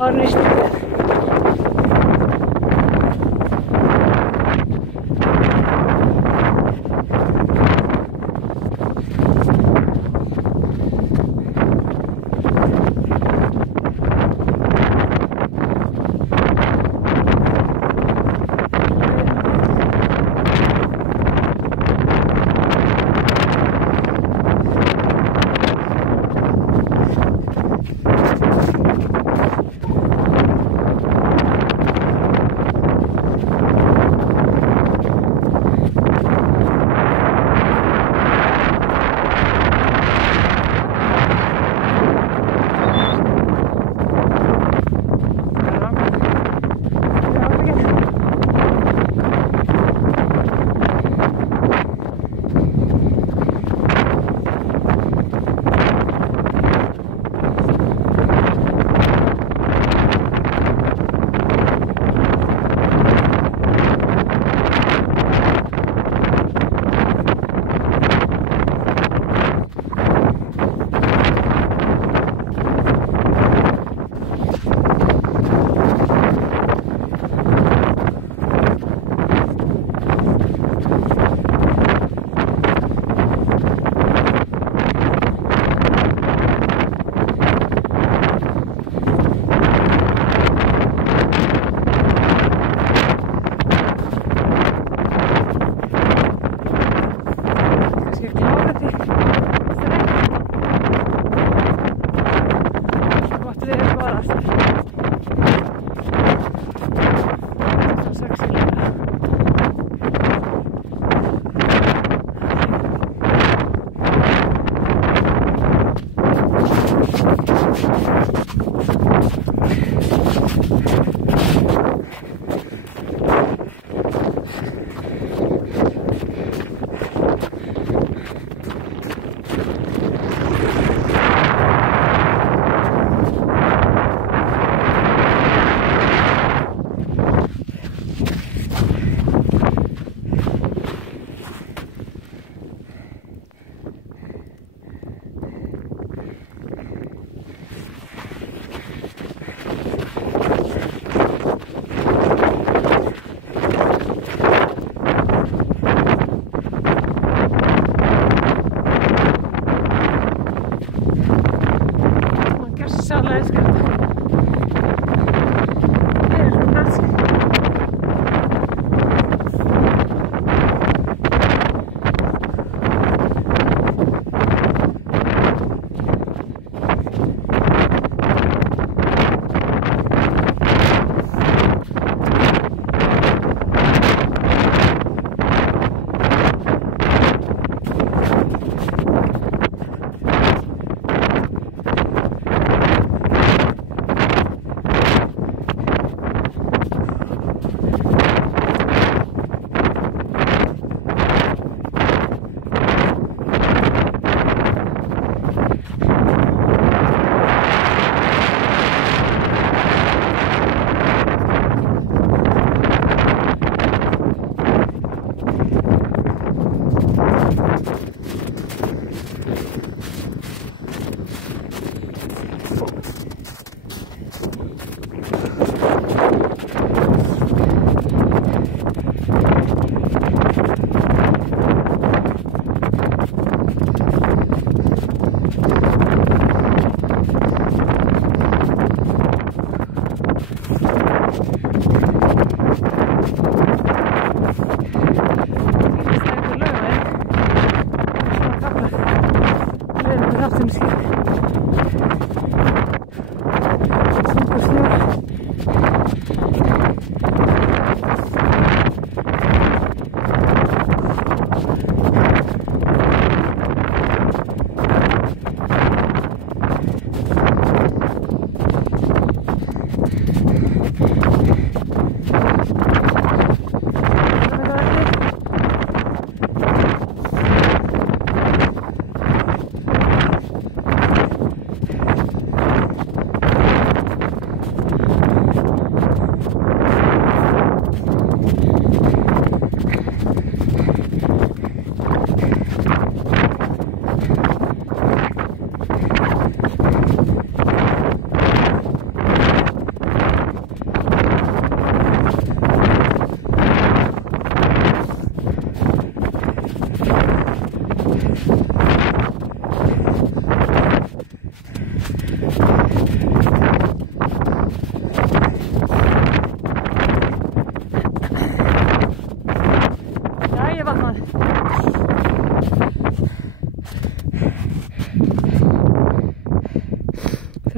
var nýstum.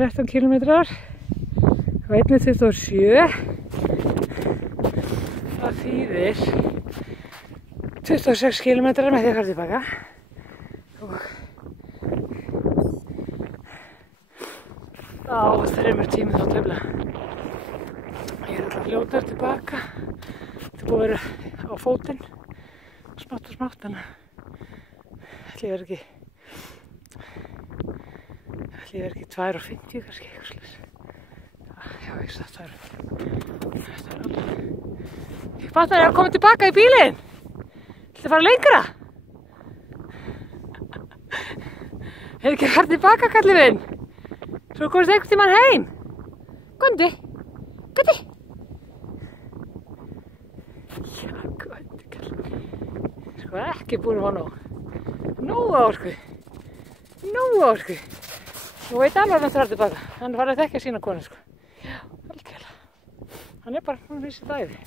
13 kilometrar á 1:27. Það þýðir 26 kilometrar með því að fara tilbaka. Og á 3 tímum þá tefla. Ég alltaf fljótar tilbaka. Þetta búið að vera á fótinn. Smátt og smátt, þannig að ætli ég verði ekki 2:50 kannski, eitthvað slags. Já, ég sagði 2:50. Þetta alveg. Ég fattar að koma tilbaka í bílinn. Ætli að fara lengra? Hefði ekki farið tilbaka, kallið minn? Svo komst einhvern tímann heim. Góndi. Góndi. Já, góndi, kallið. Sko, ekki búin að fá nóg. Nóg á orku. Nóg á orku. Þú veit alveg að hann þarf tilbaka. Hann farið að þekkja sína konu, sko. Já, algjörlega. Hann bara, hann vissi það yfir.